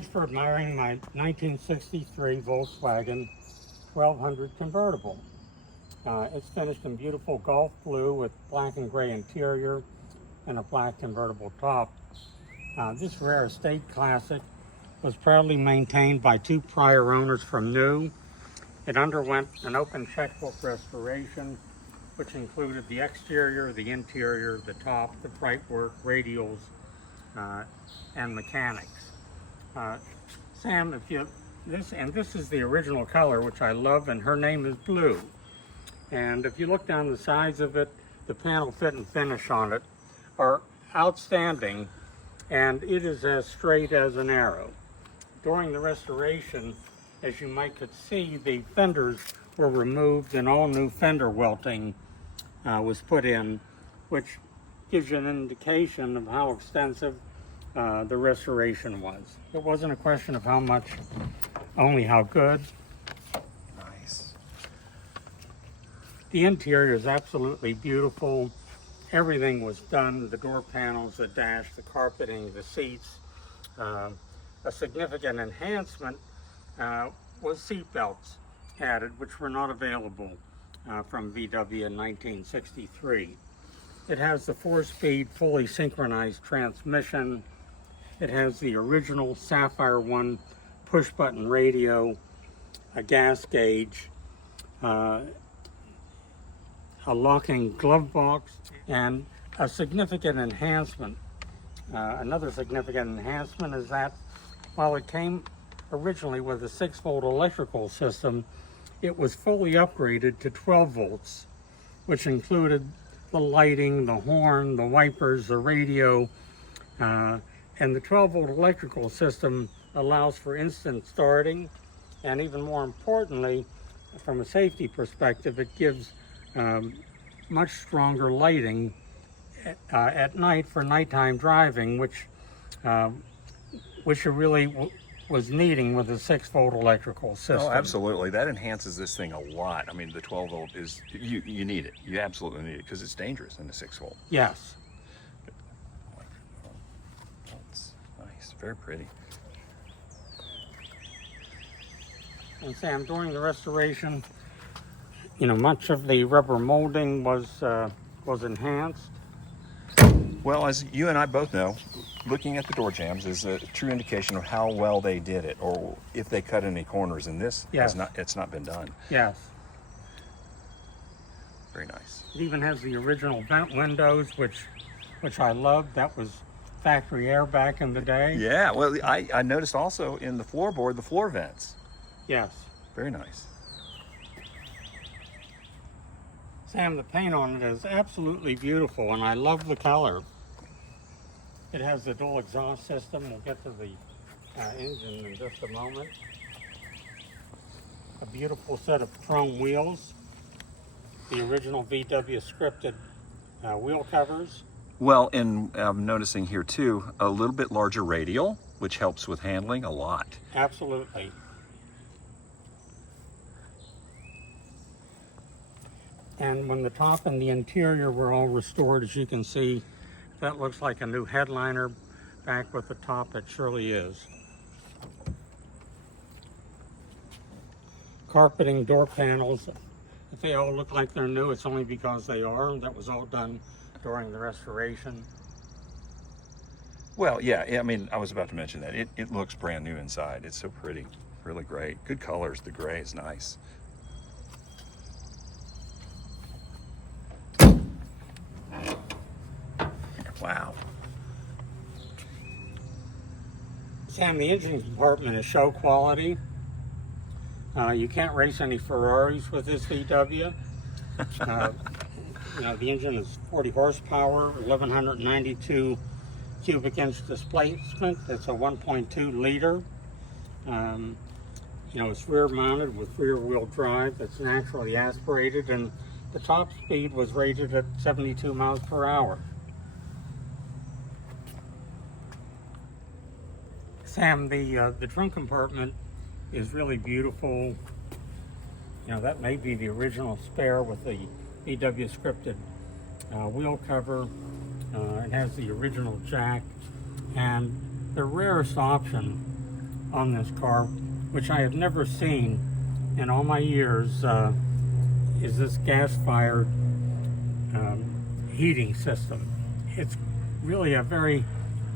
Thanks for admiring my 1963 Volkswagen 1200 convertible. It's finished in beautiful Gulf blue with black and gray interior and a black convertible top. This rare estate classic was proudly maintained by two prior owners from new. It underwent an open checkbook restoration, which included the exterior, the interior, the top, the brightwork, radials, and mechanics. Sam, this is the original color, which I love, and her name is Blue. And if you look down the sides of it, the panel fit and finish on it are outstanding, and it is as straight as an arrow. During the restoration, as you might could see, the fenders were removed and all new fender welting was put in, which gives you an indication of how extensive the restoration was. It wasn't a question of how much, only how good. Nice. The interior is absolutely beautiful. Everything was done, the door panels, the dash, the carpeting, the seats. A significant enhancement was seat belts added, which were not available from VW in 1963. It has the 4-speed fully synchronized transmission. It has the original Sapphire 1 push-button radio, a gas gauge, a locking glove box, and a significant enhancement. Another significant enhancement is that while it came originally with a 6-volt electrical system, it was fully upgraded to 12 volts, which included the lighting, the horn, the wipers, the radio, and the 12-volt electrical system allows for instant starting, and even more importantly, from a safety perspective, it gives much stronger lighting at night for nighttime driving, which you really was needing with a 6-volt electrical system. Oh, absolutely. That enhances this thing a lot. I mean, the 12 volt is, you need it. You absolutely need it because it's dangerous in the 6-volt. Yes. That's nice. Very pretty. And Sam, during the restoration, much of the rubber molding was enhanced. Well, as you and I both know, looking at the door jambs is a true indication of how well they did it, or if they cut any corners. In this, yes. It's not been done. Yes. Very nice. It even has the original vent windows, which I love. That was factory air back in the day. Yeah. Well, I noticed also in the floorboard the floor vents. Yes. Very nice. Sam, the paint on it is absolutely beautiful, and I love the color. It has the dual exhaust system. We'll get to the engine in just a moment. A beautiful set of chrome wheels. The original VW scripted wheel covers. Well, and I'm noticing here too, a little bit larger radial, which helps with handling a lot. Absolutely. And when the top and the interior were all restored, as you can see, that looks like a new headliner back with the top. It surely is. Carpeting, door panels, if they all look like they're new, it's only because they are. That was all done during the restoration. Well, yeah, I mean, I was about to mention that. It looks brand new inside. It's so pretty, really great. Good colors, the gray is nice. Wow. Sam, the engine compartment is show quality. You can't race any Ferraris with this VW. The engine is 40 horsepower, 1,192 cubic inch displacement. It's a 1.2 liter. It's rear mounted with rear wheel drive that's naturally aspirated, and the top speed was rated at 72 miles per hour. Sam, the trunk compartment is really beautiful. That may be the original spare with the VW scripted wheel cover. It has the original jack, and the rarest option on this car, which I have never seen in all my years, is this gas-fired heating system. It's really a very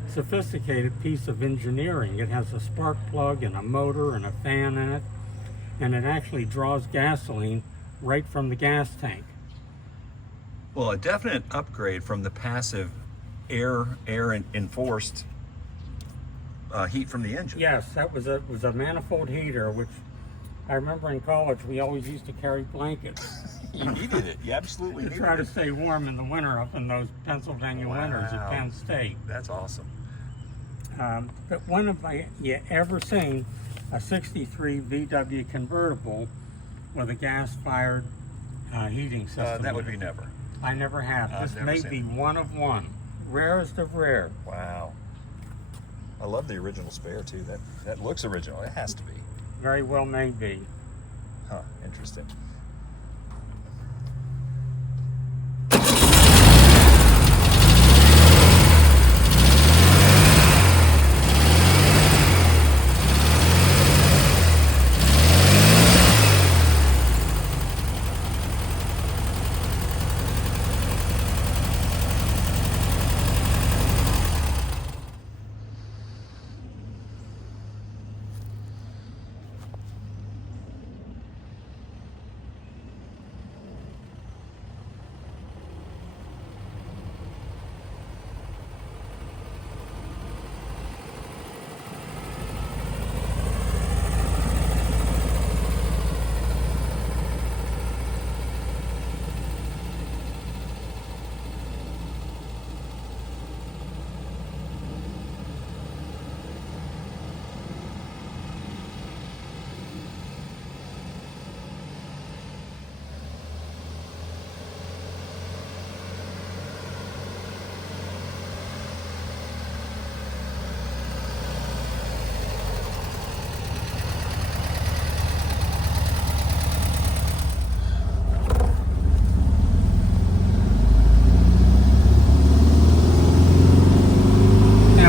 sophisticated piece of engineering. It has a spark plug and a motor and a fan in it, and it actually draws gasoline right from the gas tank. Well, a definite upgrade from the passive air enforced heat from the engine. Yes, that was a manifold heater, which I remember in college we always used to carry blankets You needed it. You absolutely to needed try to it. stay warm in the winter up in those Pennsylvania winters at Wow. Penn State. That's awesome. But when have you ever seen a 63 VW convertible with a gas-fired heating system? That would be never. I never have. I've This never may seen be it. one of one. Rarest of rare. Wow. I love the original spare too. That looks original. It has to be. Very well may be. Huh. Interesting.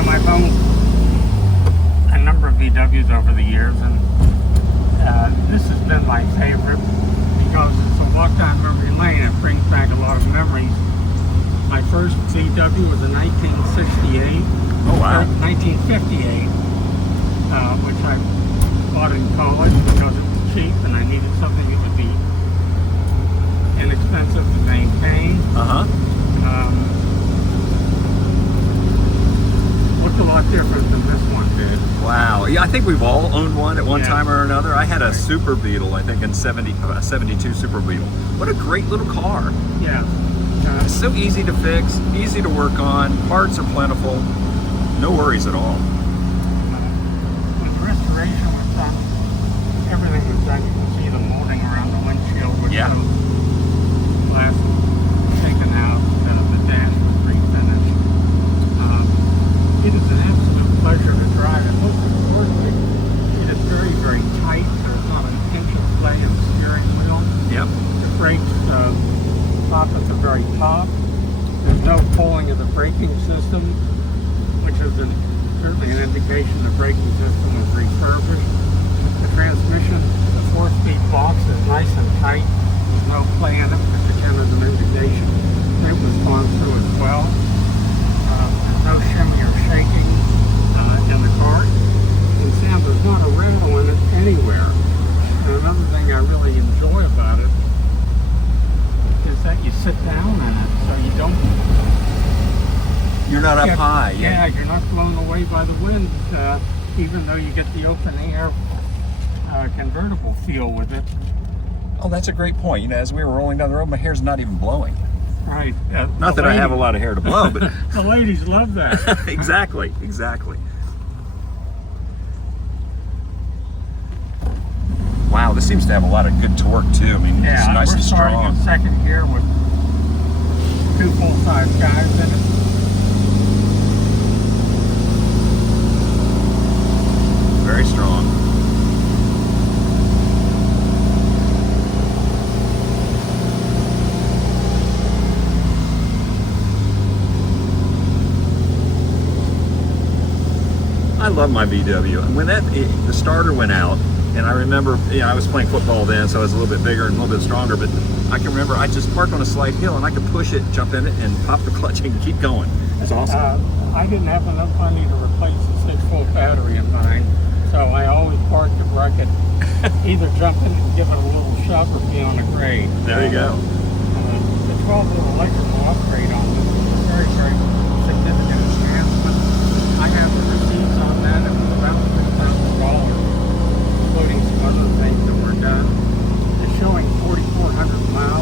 I've owned a number of VWs over the years, and this has been my favorite because it's a walk down memory lane. It brings back a lot of memories. My first VW was a 1968. Oh, wow. 1958, which I bought in college because it was cheap and I needed something that would be inexpensive to maintain. Looked a lot different than this one did. Wow. Yeah, I think we've all owned one at one Yeah. time or another. I had a Super Beetle, I think, in 72 Super Beetle. What a great little car. Yeah. It's so easy to fix, easy to work on, parts are plentiful, no worries at all. When the restoration was done, everything was done. You can see the molding around the windshield with Yeah. some glass taken out, the dash was refinished. It is an absolute pleasure to drive it. Most importantly, it is very, very tight. There's not an inch of play in the steering wheel. Yep. The brakes pop at the very top. There's no pulling of the braking system, which is certainly an indication the braking system was refurbished. The transmission, the 4-speed box is nice and tight. There's no play in it, which again is an indication it was gone through as well. There's no shimmy or shaking in the car. And Sam, there's not a rattle in it anywhere. And another thing I really enjoy about it is that you sit down in it, so you don't... You're not up Yeah, high. Yeah, you're not blown away by the wind, even though you get the open air convertible feel with it. Oh, that's a great point. You know, as we were rolling down the road, my hair's not even blowing. Right. Not that I have a lot of hair to blow, but The ladies love that. exactly. Wow, this seems to have a lot of good torque too. I mean, it's nice we're and starting strong. in second gear with 2 full-size guys in it. Very strong. I love my VW. And when the starter went out, and I remember, I was playing football then, so I was a little bit bigger and a little bit stronger, but I can remember I just parked on a slight hill and I could push it, jump in it, and pop the clutch and keep going. That's awesome. I didn't have enough money to replace the 6-volt battery in mine, so I always parked it where I could either jump in and give it a little shove or be on a grade. There you go. The 12-volt electrical upgrade on this was a very, very significant advancement. I have the receipts on that. It was about $6,000, including some other things that were done. It's showing 4,400 miles